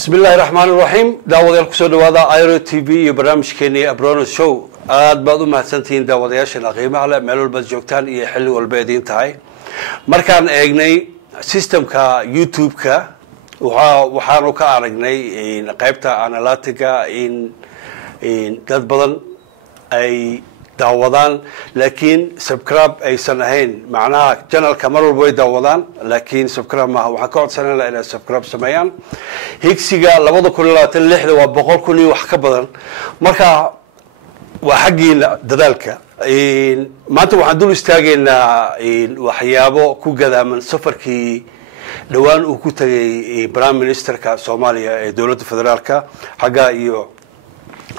بسم الله الرحمن الرحيم داوديال كسو دوادا ايرو تي في برنامج كيني ابرونو شو aad baad u mahadsantihiin daawadayaasha qiimaha leh meel walba joogtaan iyo xilli walba idin tahay markaan eegnay systemka YouTube-ka waxaanu ka aragnay qaybta analytica in dad badan ay daawadaan laakiin subscribe aysan ahayn macnaha channelka mar walba way daawadaan laakiin subscribe ma waxa ka codsanayna inay subscribe sameeyaan higsiga 2026 waa 100,000 wax ka badan marka وحقين ذلك ما أنت واحد دول استاجنا وحيابه كوجدا من سفر كي دوان وكوتا برام مينستر كصوماليا دولة الفدرالية حاجة يو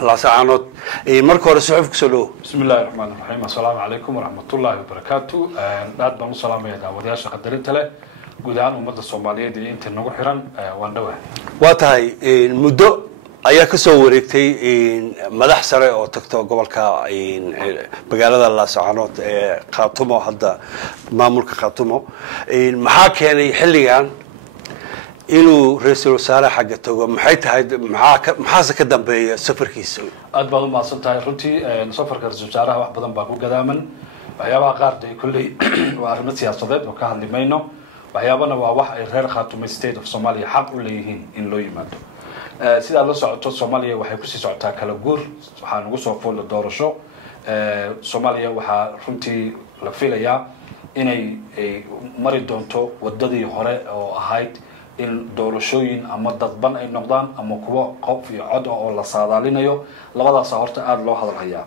لاسعانوت مركو رسوف كسلو بسم الله الرحمن الرحيم السلام عليكم ورحمة الله وبركاته ناد بنو سلام يا داودياش قدرت له جودان ومدة الصومالية دي أنت نقول حرام واندوه واتهاي المدة ayaa ka soo wareegtay madax sare oo tagto gobolka magaalada Laascaanood ee Khaatumo hadda maamulka Khaatumo maxaa keenay xilligan inuu ra'iisul wasaare xagga tago maxay tahay maxaa ka dambeeya safarkiisa aad baad u maasantahay runtii safarka ra'iisul wasaaraha wax badan baa ku gadaaman waxyaabaha qaar ay kulli waa arrimo siyaasadeed oo ka hadlimayno waxyaabana waa wax ay reer Khaatumo state of Somalia xaq u leeyihiin in loo yimaado sida la socoto Soomaaliya waxay ku sii socotaa kala guur waxaan ugu soo fool doorasho Soomaaliya waxa runtii la filayaa inay mari doonto wadadii hore oo ahayd in doorashooyin ama dadban ay noqdaan ama kuwa qof iyo cod oo la saadaalinayo labadaas horta aad loo hadalhayaa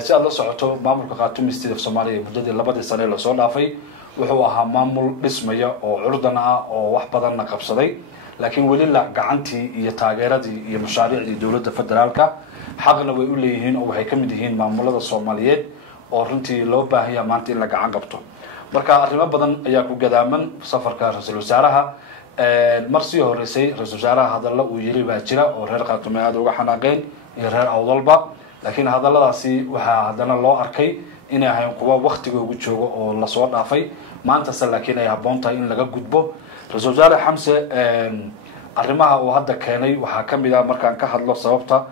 sida la socoto maamulka Khaatumo State of Somalia muddadii labadii sano la soo dhaafay wuxuu ahaa maamul dhismaya oo curdan ah oo wax badan qabsaday laakiin wali la gacantii iyo taageeradii iyo mashaariicdii dawladda federaalka xaqna way u leeyihiin oo waxay kamid yihiin maamulada Soomaaliyeed oo runtii loo baahan yahay maanta in la gacan qabto marka arrimo badan ayaa ku gadaaman safarka ra'iisul wasaaraha markii horeysay ra'iisul wasaaraha hadalla uu yiri baa jira oo reer Khaatumo aad uga xanaaqeen iyo reer awdalba laakiin hadalladaasi waxa hadana loo arkay inay ahayn kuwa waqtigooda joogo oo la soo dhaafay maanta laakiin ay haboon tahay in laga gudbo ra'iisul wasaare Xamse arrimaha uu hadda keenay waxa kamid ah markaan ka hadlo sababta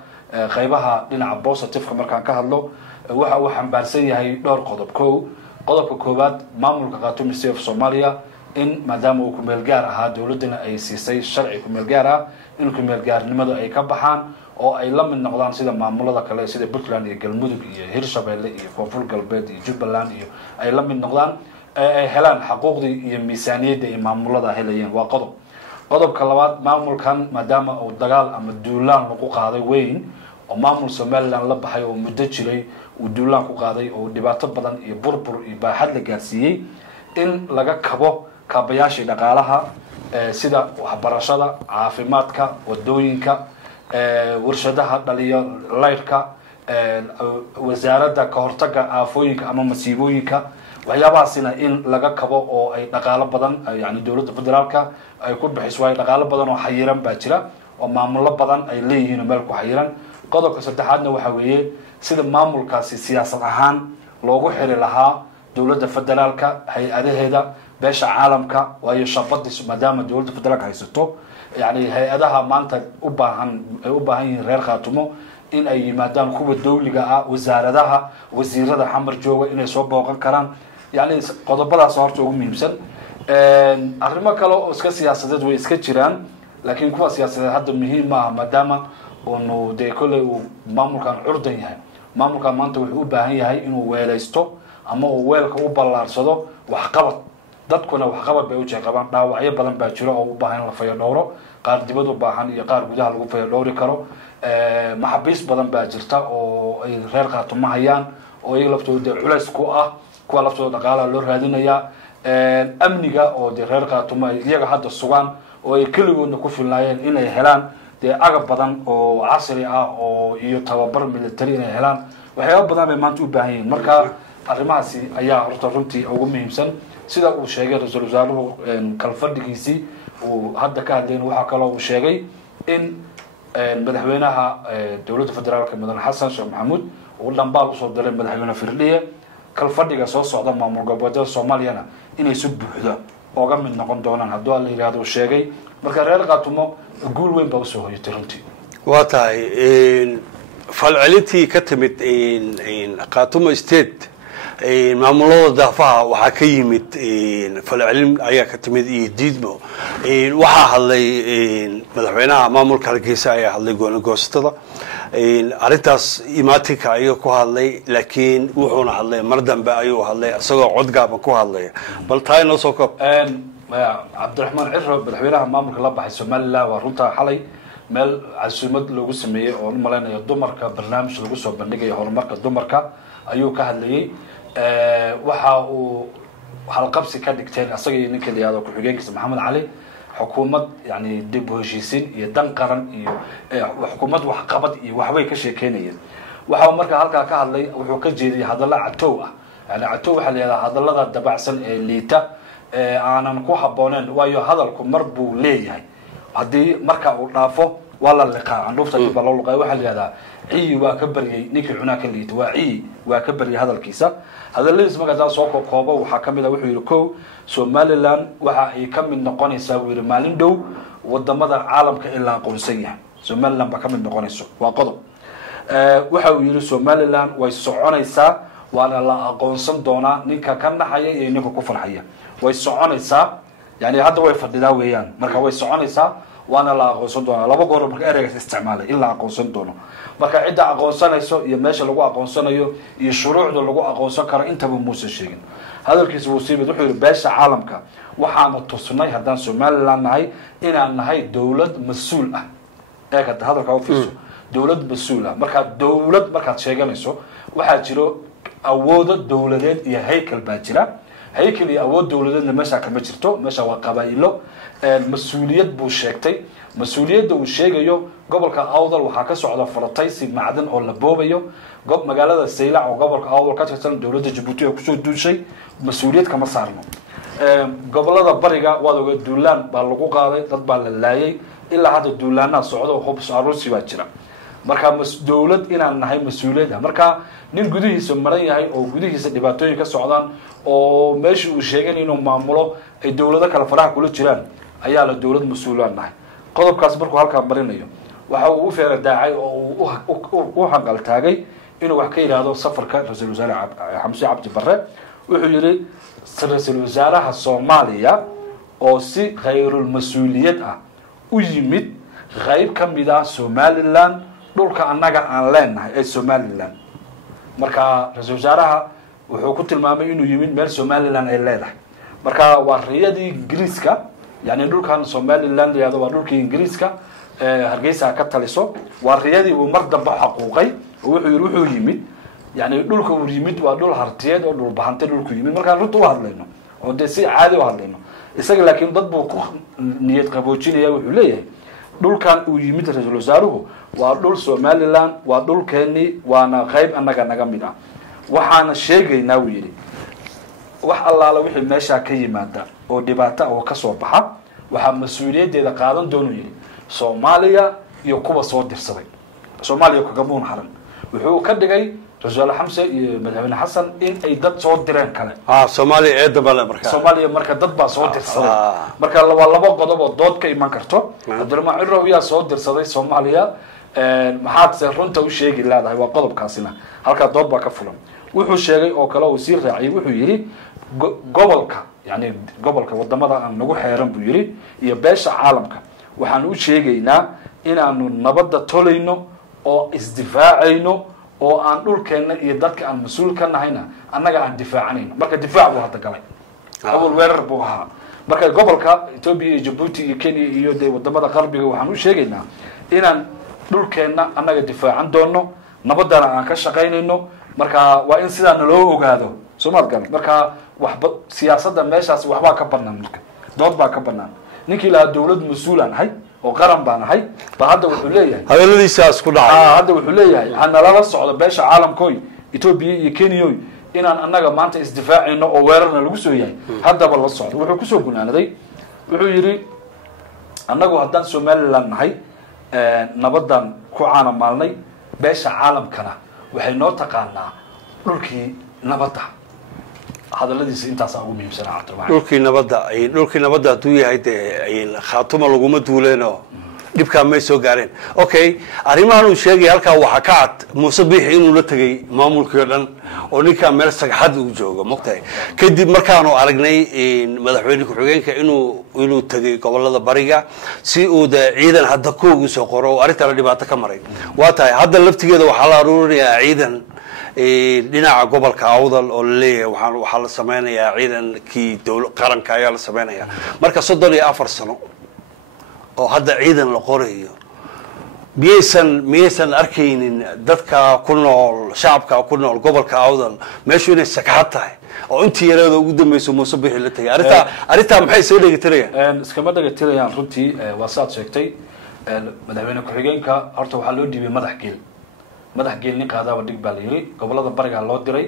qaybaha dhinaca positive-ka markaan ka hadlo waxa uu xambaarsan yahay dhowr qodob qodobka koowaad maamulka Khaatumo State of Somalia in maadaama uu ku meel gaar ahaa dawladana ay siisay sharci ku meel gaar ah in ku meel gaarnimada ay ka baxaan oo ay la mid noqdaan sida maamulada kale sida Puntland iyo Galmudug iyo Hirshabelle iyo Koonfur Galbeed iyo Jubbaland iyo ay la mid noqdaan ay helaan xuquuqdii iyo miisaaniyada ay maamulada helayeen waa qodobka labaad maamulkan maadaama uu dagaal ama duulaan lagu qaaday weyn oo maamul Somaliland la baxay oo muddo jiray uu duulaan ku qaaday oo dhibaato badan iyo burbur iyo baaxad la gaarsiiyay in laga kabo kaabayaasha dhaqaalaha sida waxbarashada caafimaadka wadooyinka warshadaha dhaliyo leyrka wasaaradda ka hortagga aafooyinka ama masiibooyinka waxyaabahaasina in laga kabo oo ay dhaqaalo badan yani dawladda federaalka ay ku bixiso way dhaqaalo badan oo xayiran baa jira oo maamulo badan ay leeyihiin meel ku xayiran qodobka saddexaadna waxa weeye sida maamulkaasi siyaasad ahaan loogu xiri lahaa dawladda federaalka hay'adaheeda beesha caalamka waayo shabadis maadaama dawladda federaalka haysato yani hay'adaha maanta u baahan yihiin reer Khaatumo in ay yimaadaan kuwa dawliga ah wasaaradaha wasiirada xamar jooga inay soo booqan karaan يعني qodobadaas horta ugu muhiimsan arrimo kale oo iska siyaasadeed way iska jiraan laakiin kuwa siyaasadeed hadda muhiim ah maadaama uu de kale uu maamulkan curdan yahay maamulkan maanta wuxuu u baahan yahay inuu weelaysto ama uu weelka u ballaarsado wax qabad dadkuna wax qabad bay u jeeqabaan dhaawacyo badan baa jiro oo u baahan la fayo dhowro qaar dibad u baahan iyo qaar gudaha lagu fayo dhowri karo maxabiis badan baa jirta oo ay reer Khaatumo hayaan oo ay laftooda culays ku ah kuwa laftooda dhaqaalaha loo raadinaya amniga oo reer Khaatumo iyaga hadda sugan oo ay kaligoodna ku filnaayeen inay helaan agab badan oo casri ah oo iyo tababar military inay helaan waxyaabo badan bay maanta u baahan yihiin marka arrimahaasi ayaa horta runtii ugu muhiimsan sida uu sheegay ra'iisul wasaaruhu kalfadhigiisii uu hadda ka hadlayay waxa kale oo uu sheegay in madaxweynaha dawladda federaalka Madaxweyne Xasan Sheekh Maxamuud uu dhambaal u soo diray madaxweyne Firdhiye kalfadhiga soo socda maamul goboleedyada Soomaaliyana inay si buuxda ooga mid noqon doonaan haddii la yiraahdo sheegay marka reer Khaatumo guul weyn baa usoo hoyatay runtii waa tahay falcelintii ka timid Khaatumo State maamulada daafaha waxaa ka yimid falcelin ayaa ka timid iyo diidmo waxaa hadlay madaxweynaha maamulka Hargeysa ayaa hadlay goostada arintaas imaatinka ayuu ku hadlay laakiin wuxuuna hadlay mar dambe ayuu hadlay asagoo cod gaaban ku hadlay bal taay noo soo koob Cabdiraxmaan Cirro madaxweynaha maamulka la baxay Soomaaliland waa runta xalay meel casuumad lagu sameeyay oo maleynayo dumarka barnaamij lagu soo bandhigayo horumarka dumarka ayuu ka hadlayay waxa uu halqabsi ka dhigteen asaga iyo ninka liyaado ku xigeenkiisa Maxamed Cali xukuumad yani dib u heshiisiin iyo dan qaran iyo xukuumad wax qabad iyo waxbay ka sheekeynayeen waxa marka halka ka hadlay wuxuu ka jeediyay hadallo catow ah yani catow waxa la yiraahdaa hadallada dabacsan ee liita aanan ku habooneen waayo hadalku mar buu leeyahay hadii marka uu dhaafo wala liqaa andufta dib loo luqay waxa la yiraahdaa cii waa ka bariyay ninkii cunaa ka liita waa cii waa ka bariyay hadalkiisa hadaladiis magaca soo koobo waxa kamid ah wuxuu yiri ko Somaliland waxa ay ka mid noqonaysaa wiir maalin dhow wadamada caalamka ilaa aqoonsan yahay Somaliland ba ka mid noqonayso waa qodob waxa uu yiri Somaliland way soconaysaa waana la aqoonsan doonaa ninka ka naxaya iyo ninka ku farxaya way soconaysaa yani hadda way fadhidaa weeyaan marka way soconaysaa waana la aqoonsan doonaa laba goor marka ereyga isticmaalay ilaa aqoonsan doono marka cid aqoonsanayso iyo meesha lagu aqoonsanayo iyo shuruucda lagu aqoonsan karo intaba muusan sheegin hadalkiisu uu siibad wuxuu yiri beesha caalamka waxaanu tusnay haddaan Somaliland nahay inaan nahay dawlad mas'uul ah eegada hadalka u fiirso dawlad mas'uul ah marka dawlad marka sheeganayso waxa jiro awood dawladeed iyo haykal baa jira haykal iyo awood dawladeedna meesha kama jirto meesha waa qabaa'ilo mas'uuliyad buu sheegtay mas'uuliyadda uu sheegayo gobolka Awdal waxa ka socda farataysi macdan oo la boobayo magaalada Saylac oo gobolka Awdal ka tirsan dawladda Djibouti oo ku soo duushay mas'uuliyad kama saarno gobolada bariga wada duulaan baa lagu qaaday dad baa la laayay ilaa hadda duulaana socdo hubs arusi waa jira marka dawlad inaan nahay mas'uuliyada marka nin gudihiisa maran yahay oo gudihiisa dhibaatooyin ka socdaan oo meesha uu sheegay inuu maamulo ay dawlado kala faraha kula jiraan ayaa la dawlad mas'uulaan nahay qodobkaas markuu halka marinayo waxa uu u feeray daacay oo uu hanqal taagay inuu wax ka yiraahdo safarka ra'iisul wasaare Xamse Cabdi Barre wuxuu yiri ra'iisul wasaaraha Soomaaliya oo si khayrul mas'uuliyad ah u yimid qayb kamid ah Somaliland dhulka annaga aan leenahay ee Somaliland marka ra'iisul wasaaraha wuxuu ku tilmaamay inuu yimid meel Somaliland ay leedahay marka waa riyadii Ingiriiska yani dhulkan Somaliland yaado waa dhulkii Ingiriiska Hargeysa ka taliso waa riyadii uu mar dambe xaquuqay wuxuu yimid yani dhulka uu yimid waa dhul hartiyeed oo dhul bahantay dhulku yimid marka runtu waa hadlayno oo de si caadi u hadlayno isaga laakiin dad buu ku niyad qaboojinaya wuxuu leeyahay dhulkan uu yimid ra'iisul wasaaruhu waa dhul Somaliland waa dhulkeeni waana qayb annaga naga mid ah waxaana sheegaynaa uu yiri wax allaala wixii meesha ka yimaada oo dhibaato oo ka soo baxa waxa mas'uuliyadeeda qaadan doono yiri Soomaaliya iyo kuwa soo dirsaday Soomaaliya ku gamoon haran wuxuu ka dhigay ra'iisul Xamse iyo madaxweyne Xasan in ay dad soo direen kale Soomaaliya ee dabala marka Soomaaliya marka dad baa soo dirsaday marka laba qodob oo dood ka iman karto Cabdiraxmaan Cirro ayaa soo dirsaday Soomaaliya maxaad runta u sheegi laadahay waa qodobkaasina halka dood baa ka fulan wuxuu sheegay oo kale uu sii raacay wuxuu yiri gobolka yani gobolka wadamada aan nagu xeeran buu yiri iyo beesha caalamka waxaan u sheegaynaa inaanu nabadda tolayno oo isdifaacayno oo aan dhulkeena iyo dadka aan mas'uul ka nahayna annaga aan difaacanayno marka difaac buu hadda galay awal weerar buu ahaa marka gobolka Ethiopia iyo Djibouti iyo Kenya iyo wadamada qarbiga waxaan u sheegaynaa inaan dhulkeena annaga difaacan doono nabadana aan ka shaqaynayno marka waa in sidaan loo ogaado Soomaaliland marka waxba siyaasadda meeshaas waxba ka banaan marka dood baa ka banaan ninkii la dawlad mas'uulan hay oo qaran baan ahay ba hadda wuxuu leeyahay hadaladiisa isku dhacay hadda wuxuu leeyahay ana la socdo beesha caalamkooy Ethiopia iyo Kenya inaan annaga maanta isdifaacino oo weerarna lagu soo yahay hadaba la socdo wuxuu ku soo gunaanaday wuxuu yiri annagu haddaan Somaliland nahay nabadan ku caana maalnay beesha caalamkana waxay noo taqaanaa dhulkii nabadda hadaladiisa intaas ugu muhiimsan dhulkii nabadda haduu yahay Khaatumo laguma duuleeno dhibkaa may soo gaareen okay arrimahan uu sheegay halkaa waxaa ka cad muuse biixi inuu la tegay maamulkii oo dhan oo ninkaa meel sagxad uu joogo mogtahay kadib markaanu aragnay madaxweyne ku-xigeenka inuu tegay gobolada bariga si uu de ciidan hadda koogu soo qoro oo arrintaana dhibaato ka maray waa tahay hadda laftigeeda waxaa la aruurinayaa ciidan dhinaca gobolka awdal oo laleeyahay waxaa la sameynayaa ciidankii qaranka ayaa la sameynaya marka 34 sano oo hadda ciidan la qorayo miyaysan arkaynin dadka ku nool shacabka ku nool gobolka awdal meeshu inay sagxad tahay oo intii yareeda ugu dambayso muuse bixi la tagay arrintaa maxay soo dhegatirayaan iskama dhegatirayaan runtii waa saad sheegtay madaxweyne ku-xigeenka horta waxaa loo dhiibay madax geel nin qaadaaba dhig baa la yiri gobolada bariga loo diray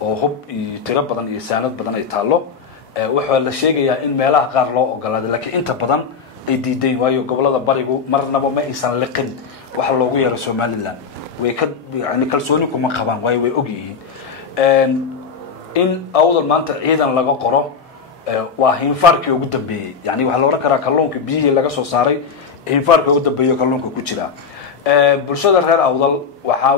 oo hub iyo tiro badan iyo saanad badan ay taalo waxa la sheegayaa in meelaha qaar loo ogolaaday laakiin inta badan ay diiday waayo gobolada barigu marnaba ma aysan liqin waxa loogu yeero Somaliland way ka yani kalsooni kuma qabaan way og yihiin in awdal maanta ciidan laga qoro waa hinfaarkii ugu dambeeyay yani waxa la oran karaa kalluunka biyihii laga soo saaray hinfaarkii ugu dambeeyay kalluunka ku jira bulshada reer awdal waxa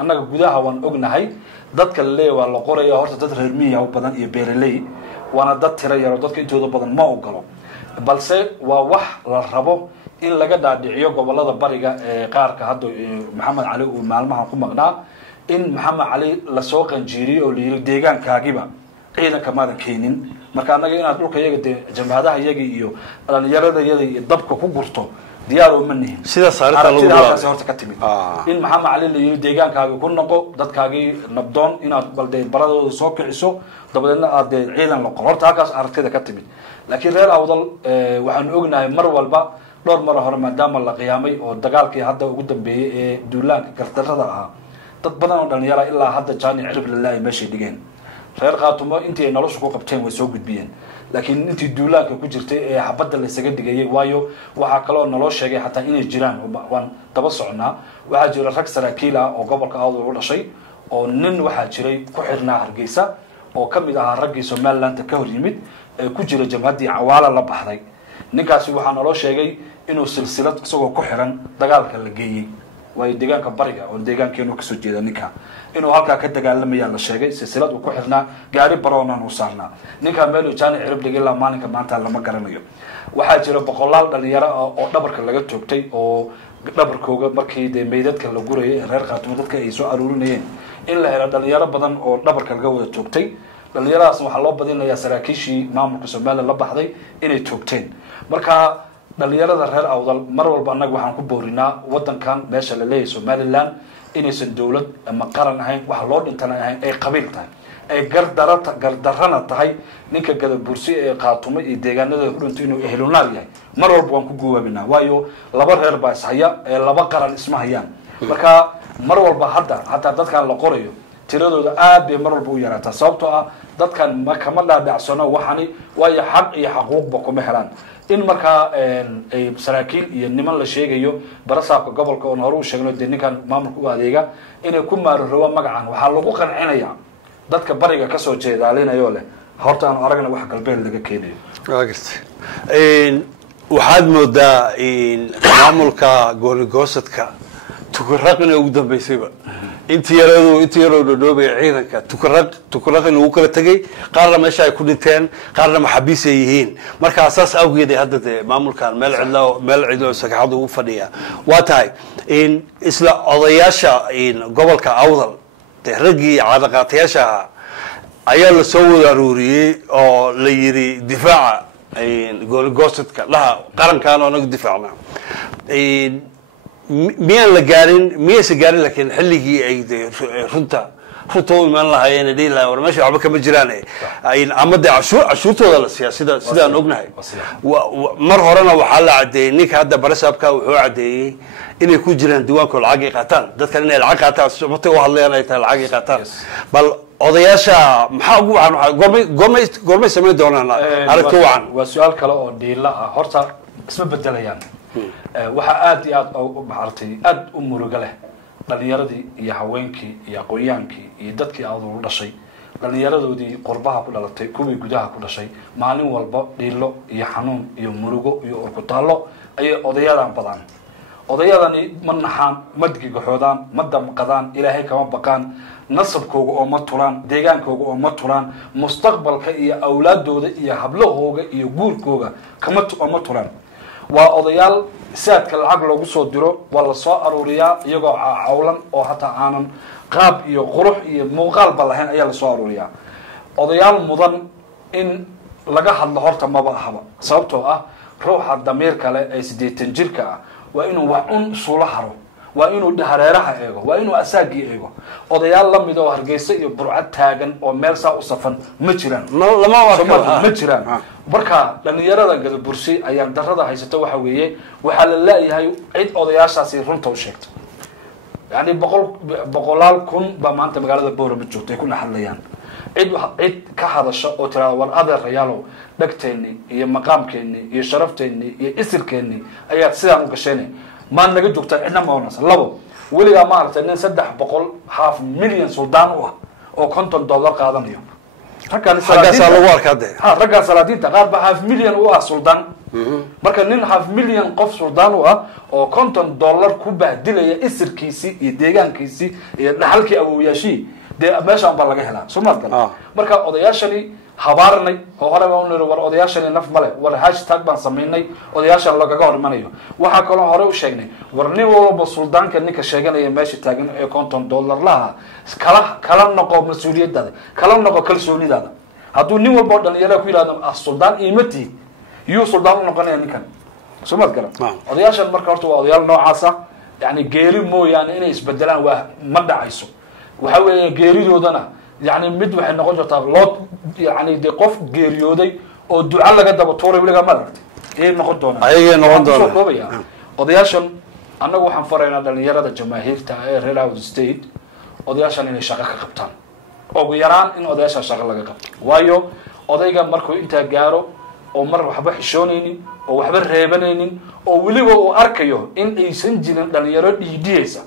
anaga gudaha waan ognahay dadka leeyahay la qorayo horta dad reer miyiga u badan iyo beeraley waana dad tiro yar oo dadka intooda badan ma ogolo balse waa wax la rabo in laga dhaadhiciyo gobolada bariga ee qaarka hadda maxamed cali uu maalmaha ku maqnaa in maxamed cali la soo qanjiiriyo oo la yiri deegaankaagiba ciidanka maadan keenin marka anaga inaad dhulka iyaga jamhadaha iyaga iyo dhalinyarada iyaga iyo dabka ku gurto diyaar uma nihin sida saarta lagu diyaar horta ka timid in maxamed cali la yiri deegaankaaga ku noqo dadkaagi nabdoon inaad balday baradooda soo kiciso dabadeedna aad ciidan la qoro horta halkaas aragtida ka timid laakiin reer awdal waxaan ognahay mar walba dhowr mar hore maadaama la qiyaamay oo dagaalkii hadda ugu dambeeyay ee duulaanka gardarrada ahaa dad badan oo dhalinyaro ilaa hadda jaani cirib lilaahi meeshay dhigeen reer qaatumo intii ay nolosha ku qabteen way soo gudbiyeen laakiin intii duulaanka ku jirtay ee xabadda la isaga dhigayay waayo waxaa kaloo naloo sheegay xataa inay jiraan waan daba soconaa waxaa jira rag saraakiil ah oo gobolka awdal u dhashay oo nin waxaa jiray ku xirnaa Hargeysa oo kamid ahaa raggii Somaliland ka hor yimid ku jira jamhadii cawaala la baxday ninkaasi waxaa naloo sheegay inuu silsilad isagoo ku xiran dagaalka la geeyay way deegaanka bariga oo deegaankeenu ka soo jeeda ninka inuu halka ka dagaalamaya la sheegay silsilad uu ku xirnaa gaari baroonan uu saarnaa ninka meel uu jaani cirib dhigay la maalinka maanta lama garanayo waxaa jira boqolaal dhalinyaro oo dhabarka laga toogtay oo dhabarkooga markii meydadka la gurayay reer qaatumo dadka ay soo aruurinayeen in la helo dhalinyaro badan oo dhabarka laga wada toogtay dhalinyaradaas waxaa loo badinayaa saraakiishii maamulka Soomaaliya la baxday inay toogteen marka dhalinyarada reer awdal mar walba anaga waxaan ku boorinaa wadankan meesha la leeyahay Somaliland inaysan dawlad ama qaran ahayn wax loo dhintana ahayn ay qabiil tahay ay gardarrana tahay ninka gada bursi ee qaatumo iyo deegaanada u dhinto inuu ehlunaar yahay mar walba waan ku guwaabinaa waayo laba reer baa ishaya ee laba qaran isma hayaan marka mar walba hadda dadkan la qorayo tiradooda aad bay mar walba u yaraataa sababtoo ah dadkan ma kama dhaadhacsano waxani waayo xaq iyo xaquuqba kuma helaan in markaa ay saraakiil iyo niman la sheegayo barasaabka gobolka oo hore u sheegno ninkan maamulka u adeega inay ku maarooba magacan waxaa lagu qancinaya dadka bariga ka soo jeedaalinayo leh horta aan aragna wax galbeed laga keenayo waxaad moodaa maamulka gooni-goosadka tukaraqina ugu dambaysayba intii yaroo dhoobay ciidanka tukaraqina uu kala tagay qaarna meesha ay ku dhinteen qaarna maxabiis ay yihiin marka asaas awgeed hadda maamulkan meel cidlo sagxadu u fadhiya waa tahay isla odayaasha gobolka awdal raggii caadaqaatayaasha ayaa la soo wada aruuriyey oo la yiri difaaca gooni-goosadka dhaha qarankan oo anagu difaacna miyaysan gaarin laakiin xilligii ay runta u imaan lahaayeen dhihi lahayen war meesha waxba kama jiraan ama dee cashuurtooda la siiyaa sidaan ognahay mar horena waxaa la cadeeyey ninka hadda barasaabka wuxuu cadeeyey inay ku jiraan diiwaanko lacag ay qaataan dadkan inay lacag qaataan sababtay u hadlayaan ay tahay lacag ay qaataan bal odayaasha maxaa ugu wacan goormay samayn doonaan aragti wacan waa su-aal kale oo dhiila ah horta isma bedelayaan waxa aad iyo aad u muruga leh dhalinyaradii iyo haweenkii iyo aqoonyaankii iyo dadkii awdal u dhashay dhalinyaradoodii qurbaha ku dhalatay kuwii gudaha ku dhashay maalin walba dhiilo iyo xanuun iyo murugo iyo urkutaalo ayay odayadan badan odayadani ma naxaan ma digigaxoodaan ma damqadaan ilaahay kama baqaan nasabkooga oo ma tulaan deegaankooga oo ma tulaan mustaqbalka iyo awlaadooda iyo hablahooga iyo guurkooga ma tulaan waa odayaal saadka lacag loogu soo diro waa la soo aruuriyaa iyagoo cawlan oo hataa aanan qaab iyo qurux iyo muuqaalba lahayn ayaa lasoo aruuriyaa odayaal mudan in laga hadlo horta maba ahaba sababtoo ah ruuxa damiir kale ee 80 jirka ah waa inuu wax un isula haro waa inuu hareeraha eego waa inuu asaagii eego odayaal la mid oo hargeysa iyo burcad taagan oo meel saa u safan ma jiraan ma jiraan marka dhalinyarada gadabursi ayaa darada haysata waxa weeye waxa la leeyahay cid odayaashaasi runta u sheegto yani boqolaal kun ba maanta magaalada Boorama joogtay ku naxadlayaan cid ka hadasho oo tiraado war adeerayaalow dhagteeni iyo maqaamkeeni iyo sharafteeni iyo isirkeeni ayaa sidaan u gashanay ما نجد دكتور إحنا ما ونصل لبو ولي ما عرفت إن 300 مليون سلطان أو $100 قادم اليوم. رجع سلوار كده. رجع سلادين تقارب 500 مليون سلطان. مركز نين 500 مليون قف سلطان أو $100 كوبا دليل يسر كيسي يديجان كيسي ينحلك أبو ياشي ده ماشى عم بلغه هلا. سمعت كلام. مركز أضياشني habaarnay oo hore baan u war odayaashana naf male war hashtag baan sameynay odayaasha lagaga hormanayo waxa kale hore u sheegnay war nin walba suldaanka ninka sheeganaya meesha taagan ee $50 laha kala noqo mas'uuliyadda kala noqo kalsoonidaada haduu nin walba dhalinyaro ku yiraahdo suldaan iimati iyo suldaan u noqonaya ninkan sumad garan odayaashan marka horta waa odayaal noocaas ah yani geeri mooyaan inay isbedelaan waa ma dhacayso waxa weeye geeridoodana يعني مد وحنا نقول جتا لوط يعني دي قف جيريودي أو دعاء لقى دب طوري ولا مرت إيه نقول دونا أيه نقول دونا قضياشن أنا وحن فرينا دنيا رد الجماهير تاع ريل أوت ستيت قضياشن إن شغل كقبطان أو يران إن قضياش شغل لقى وايو قضية مركو أنت جارو أو مرة وحبة حشونيني أو وحبة رهبانيني أو ولي أو أركيو إن يسنجن دنيا رد يديسا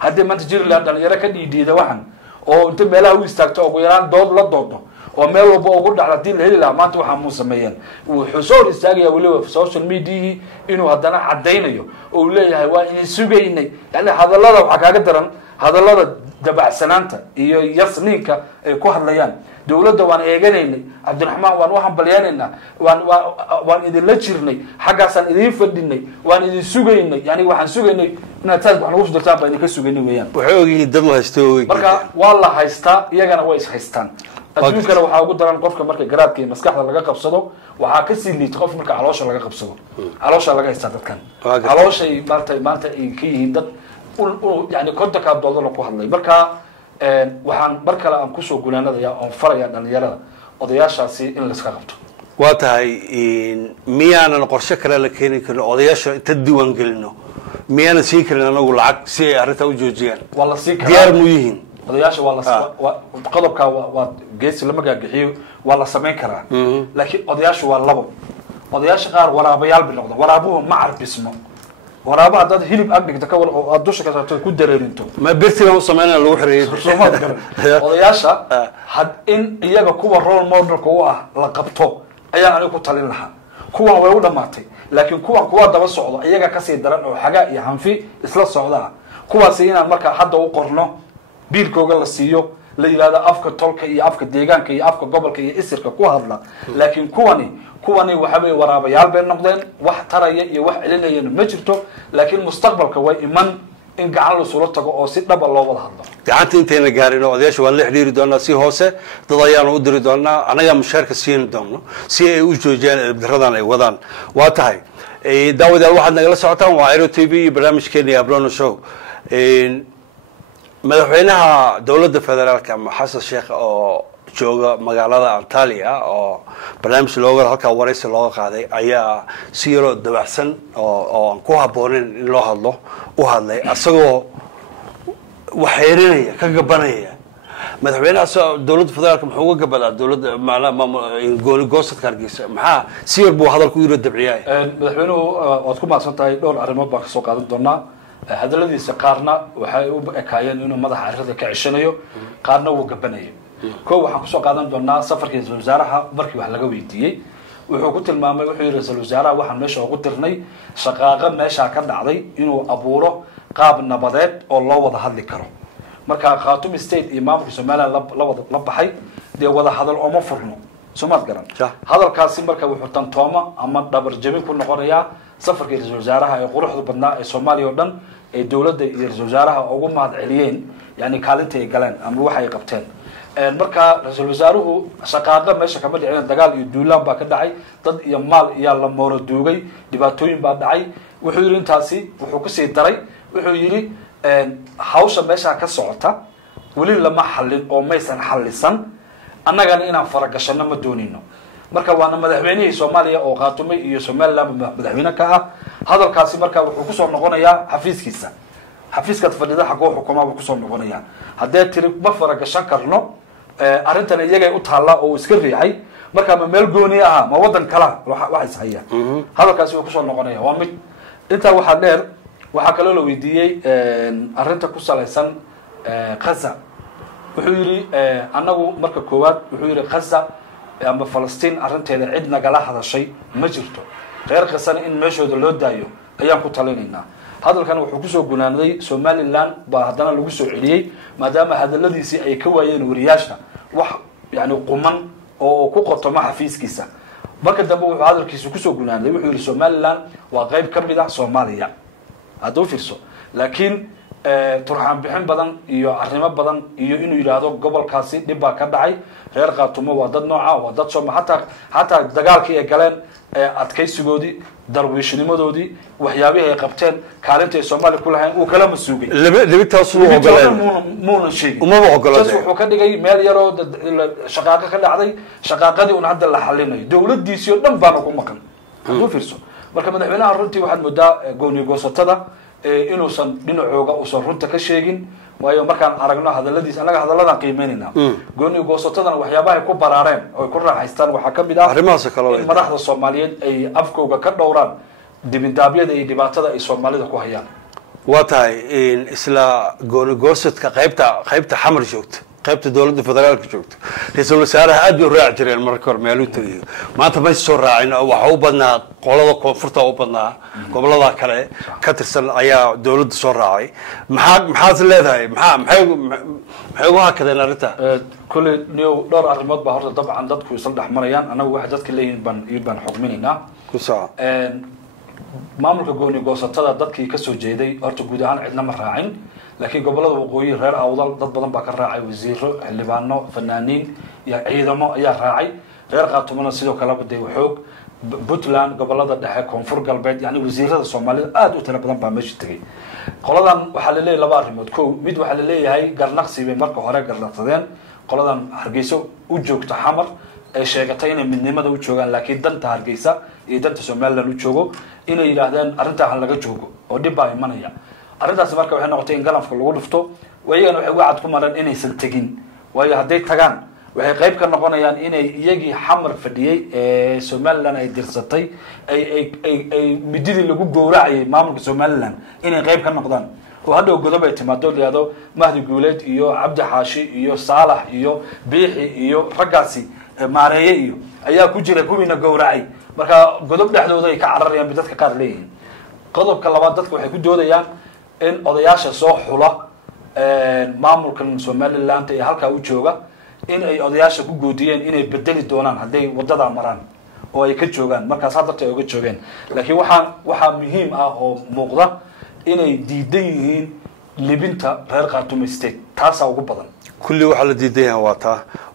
هذا ما تجري لا دنيا رد يدي ده وحن oo inta meelaha u istaagto ugu yaraan dood la doodo oo meel walba ugu dhacdin leeyahay maanta waxa muu sameeyeen wuxuu soo istaagaya waliba social media inuu hadana cadeynayo oo leeyahay waa in sugaynay yani hadallada waxa kaaga daran hadallada dabacsanaanta iyo yasniinka ay ku hadlayaan dawladda waan eeganaynay Cabdiraxmaan waan waxaan balyaanayna waan idin la jirnay xagaasan idin fadhinay waan idin sugaynay yani waxaan sugaynay inaad taas wax lagu soo dirtaan baa ka sugaynay weeyaan waxay ogyihiin dad la haysto marka waa la haystaa iyagana way is haystaan adduunkana waxa ugu daran qofka marka garaadka iyo maskaxda laga qabsado waxa ka sii liit qof marka caloosha laga qabsado caloosha laga haystaa dadkan calooshay maanta ay ka yihiin dad يعني كنت كاب دولار لو كهذا بركة وحن بركة لا أم كسو قلنا ذا أم فريا دنيا أضياش عسي إن لسكابته واتهاي ميانا نقرش كلا لكيني كنا أضياش تدوان قلنا ميانا سيكرنا نقول عك سي عرفت وجوجيان والله سيكر ديار ميهين أضياش والله قضب كا وجيس لما جا جحيو والله سمين كرا لكن أضياش والله أضياش غار ولا بيال بالنقطة ولا أبوه ما عرف اسمه waraaba dad hilib agdhig takawal oo dusha ka saarto ku dareerinto ma birtiga u sameeyna lagu xiriyo odayaasha had in iyaga kuwa role model ku ah la qabto ayaa anigu ku talin lahaa kuwa way u dhamaatay laakiin kuwa daba socdo iyaga ka sii daran oo xaga iyo hanfi isla socda kuwaas inaan marka hadda u qorno biilkooga la siiyo la yiraahdo afka tolka iyo afka deegaanka iyo afka gobolka iyo isirka ku hadla laakiin kuwani waxa way waraabayaal been noqdeen wax taraya iyo wax celinayeen ma jirto laakiin mustaqbalka way iman in gacan la soo tago oo si dhab loo wada hadlo gacanta inteena gaarin oo odayaasha waa la xiriiri doonaa si hoose dad ayaan u diri doonaa anaga mushaarka siin doono si ay u joojiyaan daradan ay wadaan waa tahay daawadayaal waxaad nagala socotaan waa Airo TV iyo barnaamijkeena Abrono Show madaxweynaha dawladda federaalka Xasan Sheekh oo jooga magaalada Antalya oo barnaamij looga halka wareysi looga qaaday ayaa si yaro dabacsan oo aan ku habooneen in loo hadlo u hadlay asagoo waxyeerinaya ka gabanaya madaxweynaha dawladda federaalka muxuu uga gabadaa dawladda gooni goosadka Hargeysa maxaa si yar buu hadalku u yiri dabciyay madaxweynuhu waad ku maadsantahay dhowr arrimood baa ka soo qaadan doonaa hadaladiisa qaarna waxay u ekaayeen inuu madaxa arrinta ka cishanayo qaarna uu gabanayo koo waxaan ku soo qaadan doonaa safarkiisa wasaaraha markii wax laga weydiiyay wuxuu ku tilmaamay wuxuu yiri ra'iisul wasaaraha waxaan meesha ugu dirnay shaqaaqa meesha ka dhacday inuu abuuro qaab nabadeed oo loo wada hadli karo marka Khartoum state iyo maamulka Soomaaliya la baxay de wada hadal oo ma furno Soomaad garan hadalkaasi marka wuxuu tantooma ama dhabar jabin ku noqonaya safarka ra'iisul wasaaraha ee quruxda badnaa ee Soomaaliya oo dhan ee dawladda iyo ra'iisul wasaaraha ugu mahad celiyeen yani kaalinta ay galeen ama waxa ay qabteen marka ra'iisul wasaaruhu shaqaaqa meesha kama dhicin dagaal iyo duulaan baa ka dhacay dad iyo maal iyo la mooro duugay dhibaatooyin baa dhacay wuxuu yiri intaasi wuxuu ku sii daray wuxuu yiri hawsha meesha ka socota wali lama xalin oo maysan xalisan annagana inaan faragashano ma doonino marka waana madaxweynihii Soomaaliya oo Khartoum iyo Soomaaliland madaxweyne ka ah hadalkaasi marka wuxuu ku soo noqonayaa xafiiskiisa xafiiska fadhida xaq oo xukuumadda ku soo noqonaya hadee tiri ma faragashan karno arintan iyaga u taala oo iska riixay marka ma meel gooni ah ma wadan kala waxa isahaya hadalkaasi uu ku soo noqonaya waa mid inta waxa dheer waxa kale la weydiiyay arinta ku salaysan Gaza wuxuu yiri anagu marka koowaad wuxuu yiri Gaza ama Palestine arinteeda cid nagala hadashay ma jirto reer Gaza in meeshooda loo daayo ayaan ku talinaynaa hadalkan wuxuu ku soo gunaanay Somaliland baa hadana lagu soo celiyay maadaama hadaladiisi ay ka waayeen wariyaasha wax yani quman oo ku qotoma xafiiskiisa marka dambe wuxuu hadalkiisu ku soo gunaanay wuxuu yiri Somaliland waa qayb ka mid ah Soomaaliya haduu fiirso laakiin turxaan bixin badan iyo arrimo badan iyo inuu yiraahdo gobolkaasi dib baa ka dhacay reer Khartoum waa dad nooca waa dad Soomaali hatta dagaalkii ay galeen adkaysigoodii darwiishnimadoodii waxyaabaha ay qabteen kaalinta Soomaaliya ku lahayn uu kala masuugay libitaas uu ogolaan muuna sheegay uma ogolaan wuxuu ka dhigay meel yar oo shaqaaqa ka dhacday shaqaaqadii uu hadda la xalinayo dawladdiisii oo dhan baan ku maqan haduu fiirso marka madaxweynaha runtii waxaan moodaa gooni goosatada inuusan dhinacooga uusan runta ka sheegin waayo markaan aragno hadaladiisa anaga hadaladan qiimeynayna gooni goosatadana waxyaabaha ay ku baraareen oo ku raaxaystaan waxa ka mid ah arrimahaas kale in madaxda Soomaaliyeed ay afkooga ka dhowraan dibindaabyada iyo dhibaatada ay Soomaalida ku hayaan waa tahay isla gooni goosadka qaybta xamar joogta qaybta dawladda federaalka joogta ra'iisul wasaaraha aad u raac jireen marka hore meel uu tagay maanta ma soo raacin waxa u badnaa qolada koonfurta u badnaa gobolada kale ka tirsan ayaa dawladda soo raacay maxaad leedahay maxay uga hakadeen arinta kulli dhowr arrimood baa horta dabcan dadku isla dhaxmarayaan anagu waxa dadka leeyihiin baan xukminaynaa ku soo maamulka gooni goosatada dadkii ka soo jeeday horta guud ahaan cidna ma raacin laakiin gobolada waqooyi reer awdal dad badan baa ka raacay wasiiro xildhibaano fanaaniin iyo ciidamo ayaa raacay reer Khartoumna sidoo kale baday xoog Puntland gobolada dhexe koonfur galbeed yani wasiirada Soomaalida aad u tiro badan baa meesha tagay qoladan waxa la leeyahay laba arrimood mid waxa la leeyahay garnaqsi bay marka hore garnaqsadeen qoladan Hargeysa u joogta xamar ay sheegatay inay midnimada u joogaan laakiin danta Hargeysa iyo danta Soomaaliland u joogo inay yiraahdeen arintan laga joogo oo dib baa imanaya arintaas marka waxay noqotay in galafka lagu dhufto wayagana waxay wacad ku mareen inaysan tagin waayo haday tagaan waxay qayb ka noqonayaan inay iyagii xamar fadhiyay ee Soomaaliland ay dirsatay ay mididii lagu gowracay maamulka Soomaaliland inay qayb ka noqdaan oo hadda godob ay timaado leedo Mahdi Guuleed iyo Cabdi Xaashi iyo Saalax iyo Biixi iyo ragaasi maareeye iyo ayaa ku jira kuwiina gowracay marka godob dhexdooda ay ka cararayaan dadka qaar leeyihiin qodobka labaad dadku waxay ku doodayaan in odayaasha soo xula maamulkan Somaliland ee halka u jooga in ay odayaasha ku goodiyeen inay bedeli doonaan haday wadada maraan oo ay ka joogaan markaas hadda ay uga joogeen laakiin waxa muhiim ah oo muuqda inay diidan yihiin libinta reer Khartoum state taas ugu badan kulli waxa la diidan yahay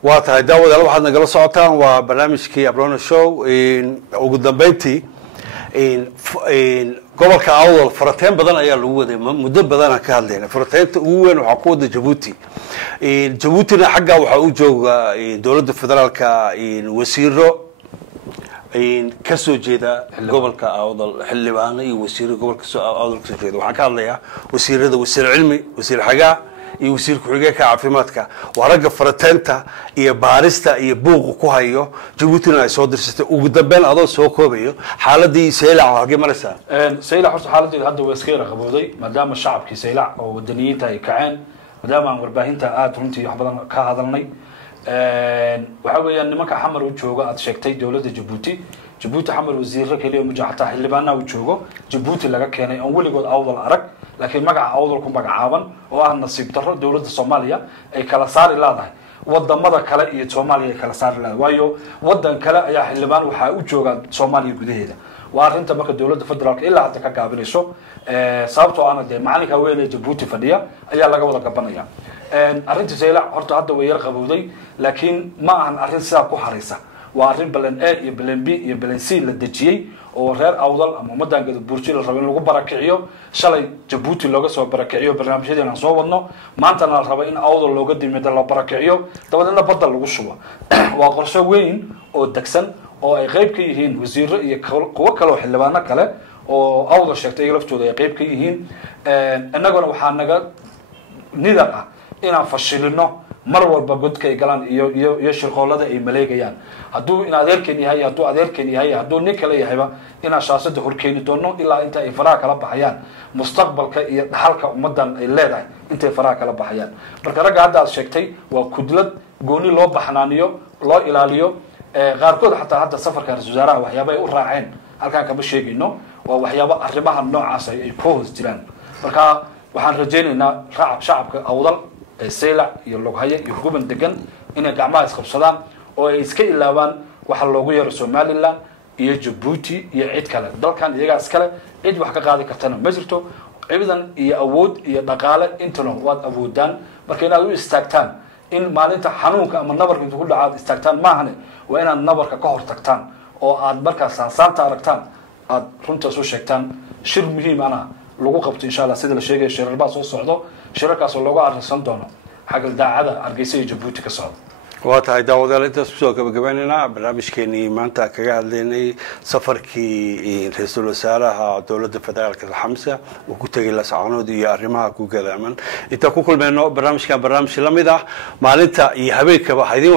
waa tahay daawada waxaad nagala socotaan waa barnaamijkii Abrono Show ugu dambeyntii gobolka awdal farateen badan ayaa lagu waday muddo badan ka hadlayna farateenta ugu weyn waxa ku wada Djibouti Djiboutina xagga waxa uu jooga dawladda federaalka wasiiro ka soo jeeda gobolka awdal xildhibaan iyo wasiiro gobolka awdal ka soo jeeda waxaan ka hadlayaa wasiirada wasiir cilmi wasiir xagaa iyo wasiir ku-xigeenka caafimaadka waa ragga farateenta iyo baarista iyo buuq ku hayo Djiboutina ay soo dirsatay ugu dambeyn adoo soo koobayo xaaladii Saylac halkee maraysaa Saylac horta xaaladii hadda way iska qabowday maadaama shacabkii Saylac oo wadaniyiinta ay kaceen maadaama aan warbaahinta aad runtii wax badan ka hadalnay waxa weeyaan nimanka xamar u jooga aad sheegtay dawladda Djibouti jabuuti xamar wasiirro kaliya mujaxata xildhibaanna uu joogo jabuuti laga keenay aan weligood awdal arag laakiin magaca awdal ku magacaaban oo ah nasiib darro dawladda Soomaaliya ay kala saari laadahay wadamada kale iyo Soomaaliya ay kala saari laadahay waayo wadan kale ayaa xildhibaan waxa uu jooga Soomaaliya gudaheeda waa arinta marka dawladda federaalka ilaa hadda ka gaabinayso sababtoo aan de macalinka weynay jabuuti fadhiya ayaa laga wada gabanaya arinta Saylac horta hadda way yar qabowday laakiin ma ahan arin sidaa ku haraysa waa arin balan A iyo balan B iyo balan C la dejiyay oo reer awdal ama umadaanka Buurji la rabo in lagu barakiciyo shalay jabuuti looga soo barakiciyo barnaamijyada aan soo wadno maanta la rabo in awdal looga dimido la barakiciyo dabadna badal lagu shubo waa qorshe weyn oo dagsan oo ay qayb ka yihiin wasiirro iyo kuwa kale oo xildhibaano kale oo awdal sheegtay laftooda ay qayb ka yihiin annaguna waxaa naga nidaam ah inaan fashilino mar walba godka ay galaan iyo shirqoolada ay maleegayaan hadduu in adeerkeen yahay hadduu adeerkeen yahay hadduu nin kale yahayba inaan shaashada horkeeni doono ilaa inta ay faraha kala baxayaan mustaqbalka iyo dhaxalka ummadan ay leedahay intay faraha kala baxayaan marka ragga hadda aad sheegtay waa kudlad gooni loo baxnaaniyo loo ilaaliyo qaarkood xataa hadda safarka ra'iisul wasaaraha waxyaabo ay u raaceen halkaan kama sheegayno waa waxyaabo arrimaha noocaas ay ku hoos jiraan marka waxaan rajaynaynaa shacabka awdal Saylac iyo Loghaye iyo Guban degan inay gacmaha isqabsadaan oo ay iska ilaawaan waxa loogu yeero Somaliland iyo Djibouti iyo cid kale dalkan iyaga iskale cid wax ka qaadi kartana ma jirto ciidan iyo awood iyo dhaqaale intana waad awoodaan marka inaad u istaagtaan in maalinta xanuunka ama nabarka inta ku dhacaad istaagtaan maahane waa inaad nabarka ka hortagtaan oo aad markaas saansaanta aragtaan aad runta soo sheegtaan shir muhiim ana lagu qabto insha Allah sida la sheegay shirar baa soo socdo shirarkaas oo looga arrinsan doono xagal daacada Hargeysa iyo Djibouti ka socdo waa tahay daawadayaal intaas kusoo gabagabeynayna barnaamijkeennii maanta kaga hadlaynay safarkii ra'iisul wasaaraha dowladda federaalka Xamse uu ku tagay Laascaanood iyo arrimaha ku gadaaman inta ku kulmayno barnaamijkan barnaamij la mid ah maalinta iyo habeenkaba haydin